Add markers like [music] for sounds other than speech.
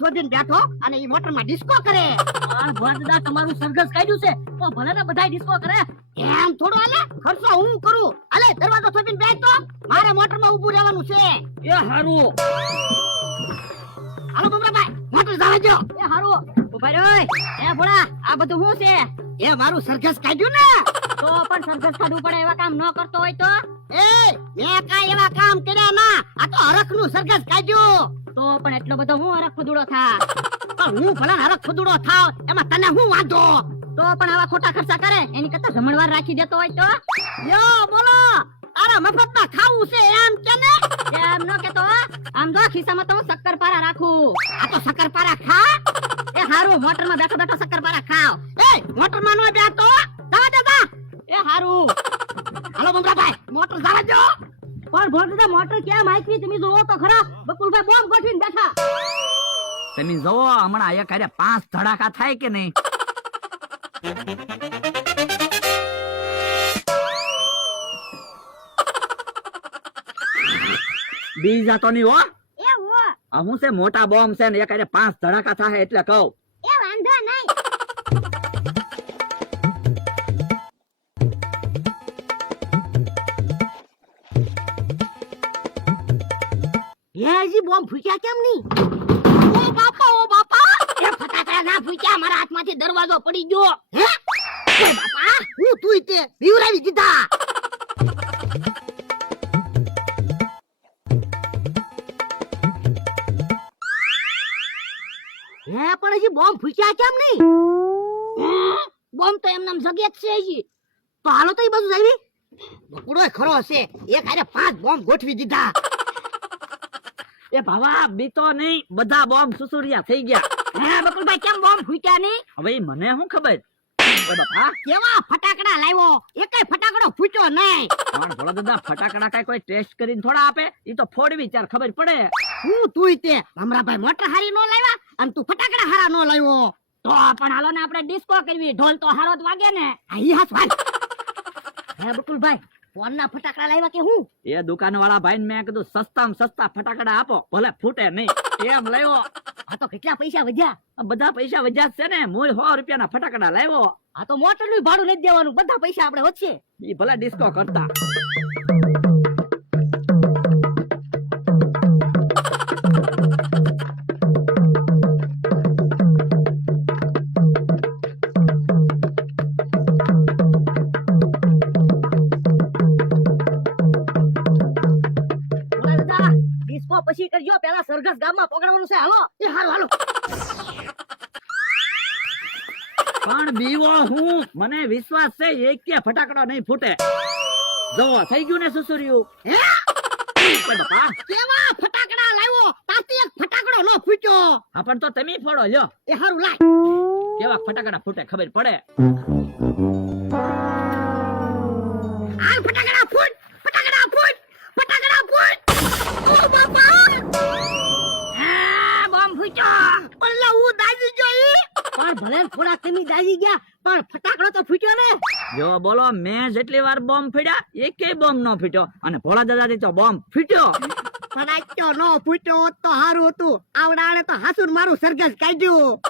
હું છોડીને બેઠો અને ઈ મોટરમાં ડિસ્કો કરે. પણ ભોજદા તમારું સરઘસ કાઢ્યું છે. તો ભલે ને બધાય ડિસ્કો કરે. એમ થોડો આલે ખર્ચો હું કરું. આલે દરવાજો છોડીને બેઠ તો મારે મોટરમાં ઊભું રહેવાનું છે. એ હારું. હાલો બમરાભાઈ મોટર જવા એ હારું. ઊભા રહ્યો એ ભોળા આ બધું શું છે? એ મારું સરઘસ કાઢ્યું ને. તો પણ સરઘસ કાઢવું પડે એવા કામ ન કરતો હોય તો? એ મેં કાંઈ એવા કામ કર્યા ના. આ તો હરખનું સરઘસ કાઢ્યું. તો પણ એટલો બધો હું હરખ ખુદડો થા પણ હું ભલા હરખ ખુદડો થાવ, એમાં તને હું વાંધો? તો પણ આવા ખોટા ખર્ચા કરે, એની કરતા જમણવાર રાખી દેતો હોય તો? યો બોલો, તારા મફતમાં ખાવું છે એમ કે ને? એમ નો કેતો આમ તો ખિસ્સામાં તો હું શક્કરપારા રાખું. આ તો શક્કરપારા ખા. એ હારું, મોટરમાં બેઠો બેઠો શક્કરપારા ખાવ. એ, મોટરમાં નો બેઠો દે, જા. એ હારું. હાલો ભાઈ, મોટર જવા દો પણ ભોળ મોટર કેમ માયકવી તમે જોવો તો ખરા. બકુલભાઈ બોમ્બ ગોઠવીને બેઠા. તમે જોવો હમણાં અહીંયા કાર્ય પાંચ ધડાકા થાય કે નહીં? બીજા તો નહીં હો. એ હો. હું છે? મોટા બોમ્બ છે ને એક પાંચ ધડાકા થાય એટલે કહું. હેજી બોમ્બ ફૂટ્યા કેમ નહીં ઓ બાપા ઓ બાપા. એ ફટાકડા ના ફૂટ્યા મારા હાથમાંથી દરવાજો પડી ગયો. હે? ઓ બાપા. હું તુંય તે બીવરાવી દીધા. હે પણ હજી બોમ્બ ફૂટ્યા કેમ નહીં બોમ્બ તો એમનામ જગે જ છે હજી. તો હાલો તો એ બાજુ જાવી. બકુડો ખરો હશે. એક હારે પાંચ બોમ્બ ગોઠવી દીધા. એ ભાવા બીતો નહીં બધા બોમ્બ સુસુરિયા થઈ ગયા. [laughs] હે બકુલભાઈ કેમ બોમ્બ ફૂટ્યા નહીં? હવે મને શું ખબર? બાપા કેવા ફટાકડા લાવ્યો? એકેય ફટાકડો ફૂટ્યો નહીં. પણ ભોળા દાદા ફટાકડા કઈ કોઈ ટેસ્ટ કરીને થોડા આપે? ઈ તો ફોડવી ત્યારે ખબર પડે. હું તુંય તે ભમરાભાઈ મોટર હારી નો લાવ્યા અને તું ફટાકડા હારા નો લાવ્યો? તો પણ હાલો ને આપણે ડિસ્કો કરવી. ઢોલ તો હારો જ વાગે ને. આ ઈ હે બકુલભાઈ ફોન ના ફટાકડા લાવ્યા કે હું? એ દુકાન વાળા ભાઈ મેં કીધું સસ્તામાં સસ્તા ફટાકડા આપો ભલે ફૂટે નહીં. એમ લાવ્યો. આ તો કેટલા પૈસા વધ્યા? બધા પૈસા વજ્યા છે ને. મૂળ સો રૂપિયાના ફટાકડા લાવ્યો. આ તો મોટરનું ભાડું લઈ દેવાનું. બધા પૈસા આપણે વધશે. એ ભલે ડિસ્કો કરતા. ડિસ્કો પછી કરજો પેલા સરઘસ ગામમાં પકડવાનું છે? હાલો. એ હાલો હાલો. પણ બીવો હું મને વિશ્વાસ છે એક કે ફટાકડો નહીં ફૂટે. જો થઈ ગયું ને સુસુર્યું? હે? બાપા. કેવા ફટાકડા લાવ્યો? તાતી એક ફટાકડો નો ફૂટ્યો. હા પણ તો તમે ફોડો લ્યો. એ હારું લાય. કેવા ફટાકડા ફૂટે ખબર પડે? પણ ભલે થોડા તમે દાજી ગયા પણ ફટાકડો તો ફૂટ્યો ને. જો બોલો મેં જેટલી વાર બોમ્બ ફીડ્યા એકેય બોમ્બ નો ફીટ્યો. અને ભોળા દાદાથી તો બોમ્બ ફીટ્યો. ફટાક્યો નો ફૂટ્યો તો હારું હતું. આવડાણે તો હાસુર મારું સરઘસ કાઢ્યું.